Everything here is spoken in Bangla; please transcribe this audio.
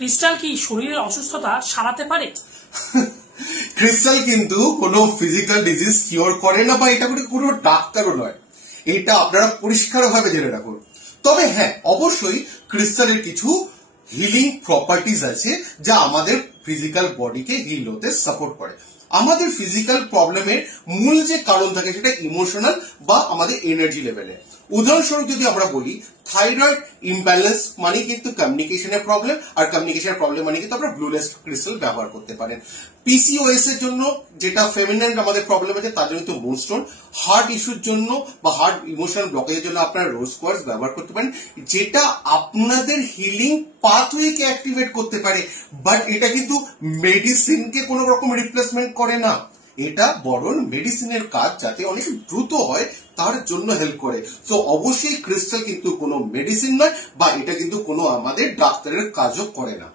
ক্রিস্টাল কি শরীরের অসুস্থতা সারাতে পারে? ক্রিস্টাল কিন্তু কোনো ফিজিক্যাল ডিজিজ কিওর করে না, বা এটা কোনো ডাক্তারও নয়, এটা আপনারা পরিষ্কারভাবে জেনে রাখুন। তবে হ্যাঁ, অবশ্যই ক্রিস্টালের কিছু হিলিং প্রপার্টিজ আছে যা আমাদের ফিজিক্যাল বডিকে হিল হতে সাপোর্ট করে। আমাদের ফিজিক্যাল প্রবলেমের মূল যে কারণ থাকে সেটা ইমোশনাল বা আমাদের এনার্জি লেভেলে। উদাহরণস্বরূপ যদি আমরা বলি, থাইরয়েড ইমব্যালেন্স মানে কিন্তু কমিউনিকেশনের প্রবলেম, আর কমিউনিকেশনের প্রবলেম মানে কিন্তু আপনারা ব্লুলেস ক্রিস্টাল ব্যবহার করতে পারেন। পিসিওএস এর জন্য যেটা ফেমিনাইন আমাদের প্রবলেম আছে তার জন্য তো মুনস্টোন। হার্ট ইস্যুর জন্য বা হার্ট ইমোশনাল ব্লকেজের জন্য আপনারা রোজ কোয়ার্টজ ব্যবহার করতে পারেন, যেটা আপনাদের হিলিং পাথওয়েকে অ্যাক্টিভেট করতে পারে। বাট এটা কিন্তু মেডিসিনকে কোনো রকম রিপ্লেসমেন্ট করে না, এটা বরং মেডিসিনের কাজ যাতে অনেক দ্রুত হয় তার জন্য হেল্প করে। তো অবশ্যই ক্রিস্টাল কিন্তু কোনো মেডিসিন নয়, বা এটা কিন্তু কোনো আমাদের ডাক্তারের কাজও করে না।